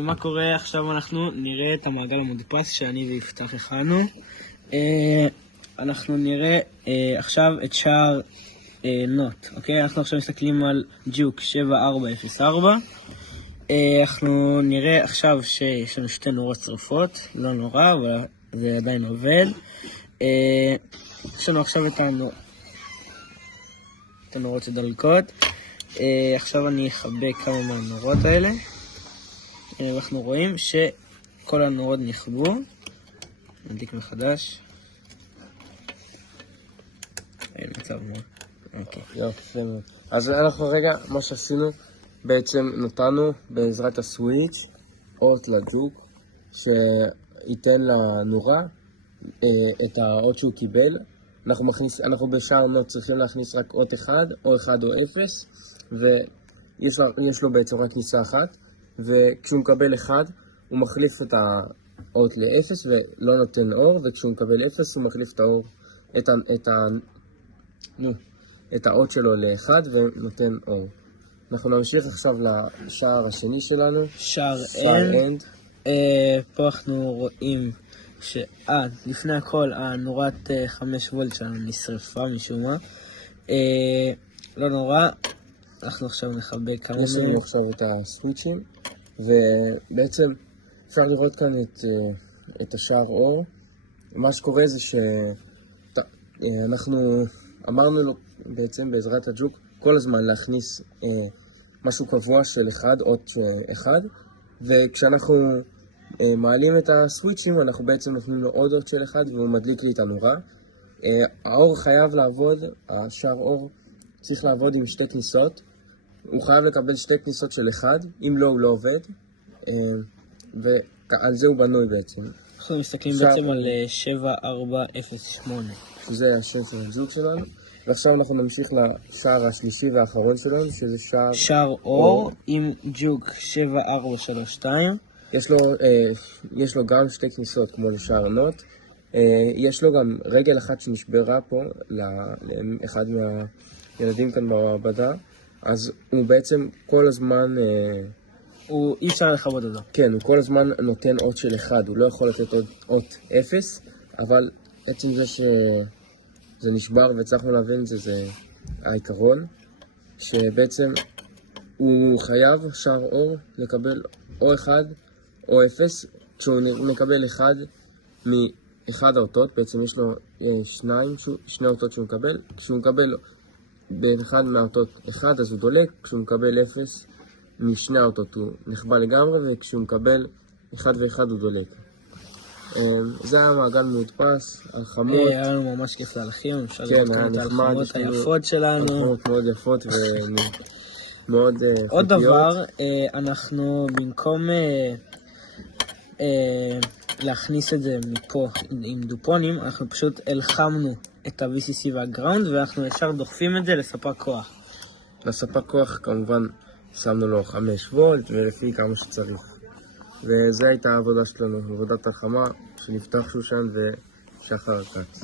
מה קורה עכשיו? אנחנו נראה את המעגל המודפס שאני ויפתח הכנו. אנחנו נראה עכשיו את שער נוט, אוקיי? אנחנו עכשיו מסתכלים על ג'וק 7404. אנחנו נראה עכשיו שיש לנו שתי נורות שרופות, לא נורא, אבל זה עדיין עובד. יש לנו עכשיו את הנורות שדלקות. עכשיו אני אחבק כמה מהנורות האלה. אנחנו רואים שכל הנורות נכבו. נדליק מחדש. אין מצב מאוד. אוקיי. יופי. אז אנחנו רגע, מה שעשינו, בעצם נתנו בעזרת הסוויץ' אות לג'וק שייתן לנורה את האות שהוא קיבל. אנחנו בשער נוט צריכים להכניס רק אות 1, או 1 או 0, ויש לו בעצם רק כניסה אחת, וכשהוא מקבל 1 הוא מחליף את האות ל-0 ולא נותן אור, וכשהוא מקבל 0 הוא מחליף את האור, את האות שלו ל-1 ונותן אור. אנחנו נמשיך עכשיו לשער השני שלנו, שער אנד. פה אנחנו רואים לפני הכל הנורת 5 וולט שלנו נשרפה משום מה. לא נורא, אנחנו עכשיו נחבק כמה יש לנו עכשיו את הסוויצ'ים, ובעצם אפשר לראות כאן את השער אור. מה שקורה זה שאנחנו אמרנו לו בעצם בעזרת הג'וק כל הזמן להכניס משהו קבוע של 1, אות 1, וכשאנחנו מעלים את הסוויצ'ים אנחנו בעצם נותנים לו עוד אות של 1 והוא מדליק לי את הנורה. האור חייב לעבוד, השער אור צריך לעבוד עם 2 כניסות, הוא חייב לקבל 2 כניסות של 1, אם לא הוא לא עובד, ועל זה הוא בנוי בעצם. אנחנו מסתכלים בעצם על 7408. שזה השם של הג'וק שלנו, ועכשיו אנחנו נמשיך לשער השלישי והאחרון שלנו, שזה שער אור עם ג'וק 7432. יש לו גם 2 כניסות כמו לשער נוט. יש לו גם רגל אחת שנשברה פה לאחד מהילדים כאן במעבדה, אז הוא בעצם כל הזמן אי אפשר לכבות אותו. כן, הוא כל הזמן נותן אות של 1, הוא לא יכול לתת אות 0, אבל עצם זה שזה נשבר והצלחנו להבין זה העיקרון, שבעצם הוא חייב שער אור לקבל או 1 או 0, כשהוא מקבל 1 מאחד האותות, בעצם יש לו 2 אותות שהוא מקבל, כשהוא מקבל באחד מהאותות 1 אז הוא דולק, כשהוא מקבל 0 משני האותות הוא נחבא לגמרי, וכשהוא מקבל 1 ו1 הוא דולק. זה היה מעגל מודפס, על חמות. היה לנו ממש כיף להלחים, אפשר לראות כאן את החמות היפות שלנו. חמות מאוד יפות ומאוד חוקיות. עוד דבר, אנחנו במקום להכניס את זה מפה עם דופונים, אנחנו פשוט הלחמנו את ה-VCC והגראונד, ואנחנו ישר דוחפים את זה לספק כוח. לספק כוח כמובן שמנו לו 5 וולט ולפי כמה שצריך. וזו הייתה העבודה שלנו, עבודת החמה של יפתח שושן ושחר כץ.